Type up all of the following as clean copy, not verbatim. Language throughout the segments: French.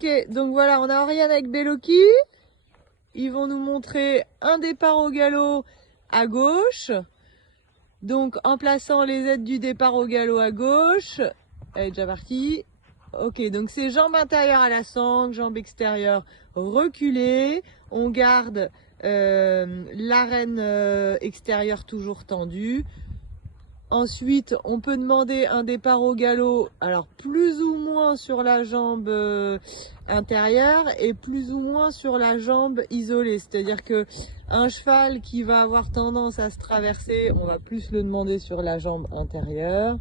Ok, donc voilà, on a Oriane avec Beloki. Ils vont nous montrer un départ au galop à gauche. Donc en plaçant les aides du départ au galop à gauche. Elle est déjà partie. Ok, donc c'est jambes intérieures à la sangle, jambes extérieures reculées. On garde l'arène extérieure toujours tendue. Ensuite, on peut demander un départ au galop, alors plus ou moins sur la jambe intérieure et plus ou moins sur la jambe isolée. C'est-à-dire que un cheval qui va avoir tendance à se traverser, on va plus le demander sur la jambe intérieure.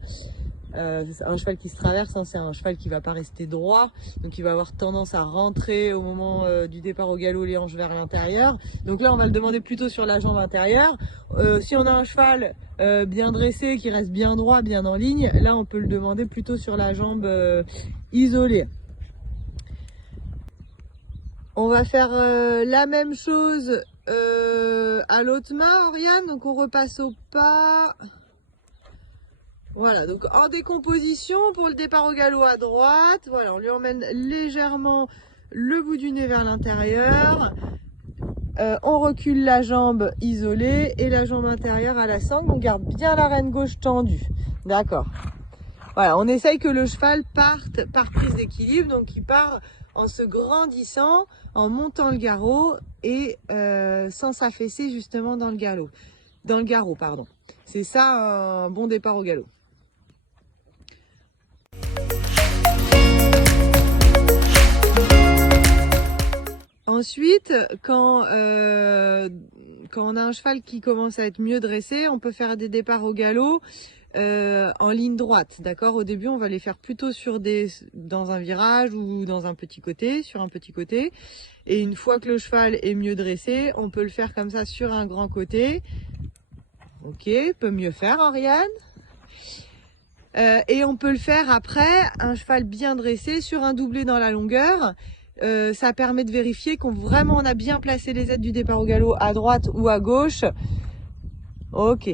Un cheval qui se traverse, hein, c'est un cheval qui va pas rester droit, donc il va avoir tendance à rentrer au moment du départ au galop les hanches vers l'intérieur. Donc là on va le demander plutôt sur la jambe intérieure. Si on a un cheval bien dressé, qui reste bien droit, bien en ligne, là on peut le demander plutôt sur la jambe isolée. On va faire la même chose à l'autre main, Oriane, donc on repasse au pas. Voilà, donc en décomposition pour le départ au galop à droite, voilà, on lui emmène légèrement le bout du nez vers l'intérieur. On recule la jambe isolée et la jambe intérieure à la sangle. On garde bien l'arène gauche tendue. D'accord. Voilà, on essaye que le cheval parte par prise d'équilibre, donc il part en se grandissant, en montant le garrot et sans s'affaisser justement dans le galop. Dans le garrot, pardon. C'est ça un bon départ au galop. Ensuite, quand on a un cheval qui commence à être mieux dressé, on peut faire des départs au galop en ligne droite. D'accord ? Au début, on va les faire plutôt dans un virage ou dans un petit côté, sur un petit côté. Et une fois que le cheval est mieux dressé, on peut le faire comme ça sur un grand côté. Ok, peut mieux faire, Oriane. Et on peut le faire après, un cheval bien dressé sur un doublé dans la longueur. Ça permet de vérifier qu'on vraiment on a bien placé les aides du départ au galop à droite ou à gauche. Ok.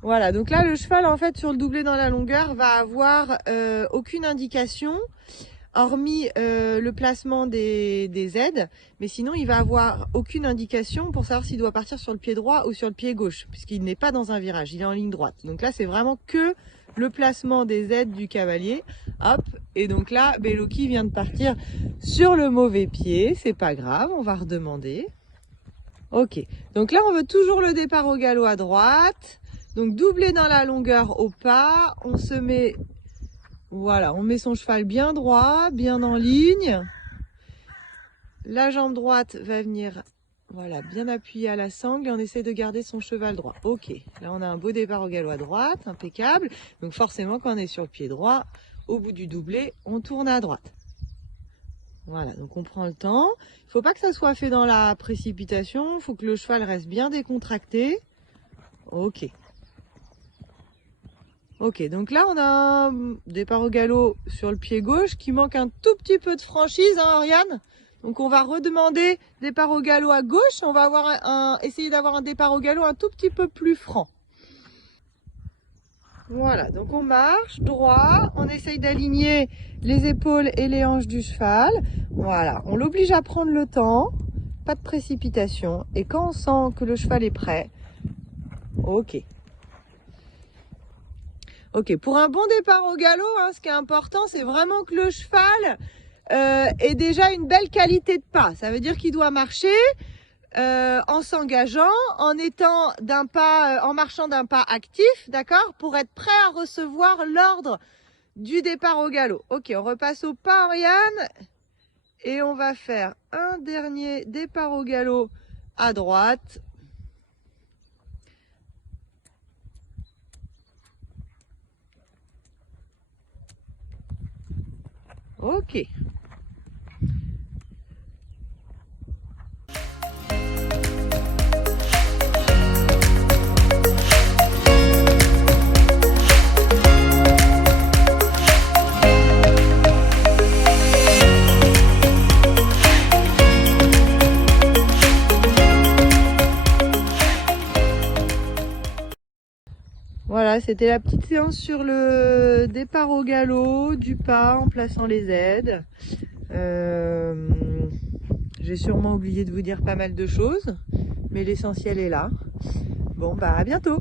Voilà, donc là le cheval en fait sur le doublé dans la longueur va avoir aucune indication, hormis le placement des aides, mais sinon il va avoir aucune indication pour savoir s'il doit partir sur le pied droit ou sur le pied gauche, puisqu'il n'est pas dans un virage, il est en ligne droite. Donc là c'est vraiment que le placement des aides du cavalier. Hop, et donc là, Beloki vient de partir sur le mauvais pied, c'est pas grave, on va redemander. Ok, donc là on veut toujours le départ au galop à droite, donc doublé dans la longueur au pas, on se met, voilà, on met son cheval bien droit, bien en ligne. La jambe droite va venir, voilà, bien appuyée à la sangle et on essaie de garder son cheval droit. Ok, là on a un beau départ au galop à droite, impeccable. Donc forcément quand on est sur le pied droit, au bout du doublé, on tourne à droite. Voilà, donc on prend le temps. Il ne faut pas que ça soit fait dans la précipitation, il faut que le cheval reste bien décontracté. Ok. Ok, donc là on a un départ au galop sur le pied gauche qui manque un tout petit peu de franchise, hein, Oriane ? Donc on va redemander départ au galop à gauche, on va essayer d'avoir un départ au galop un tout petit peu plus franc. Voilà, donc on marche droit, on essaye d'aligner les épaules et les hanches du cheval. Voilà, on l'oblige à prendre le temps, pas de précipitation. Et quand on sent que le cheval est prêt, ok. Ok, pour un bon départ au galop, hein, ce qui est important, c'est vraiment que le cheval ait déjà une belle qualité de pas. Ça veut dire qu'il doit marcher en s'engageant, en étant en marchant d'un pas actif, d'accord, pour être prêt à recevoir l'ordre du départ au galop. Ok, on repasse au pas, Oriane, et on va faire un dernier départ au galop à droite. Ok. Voilà, voilà, c'était la petite séance sur le départ au galop, du pas en plaçant les aides. J'ai sûrement oublié de vous dire pas mal de choses, mais l'essentiel est là. Bon, bah à bientôt!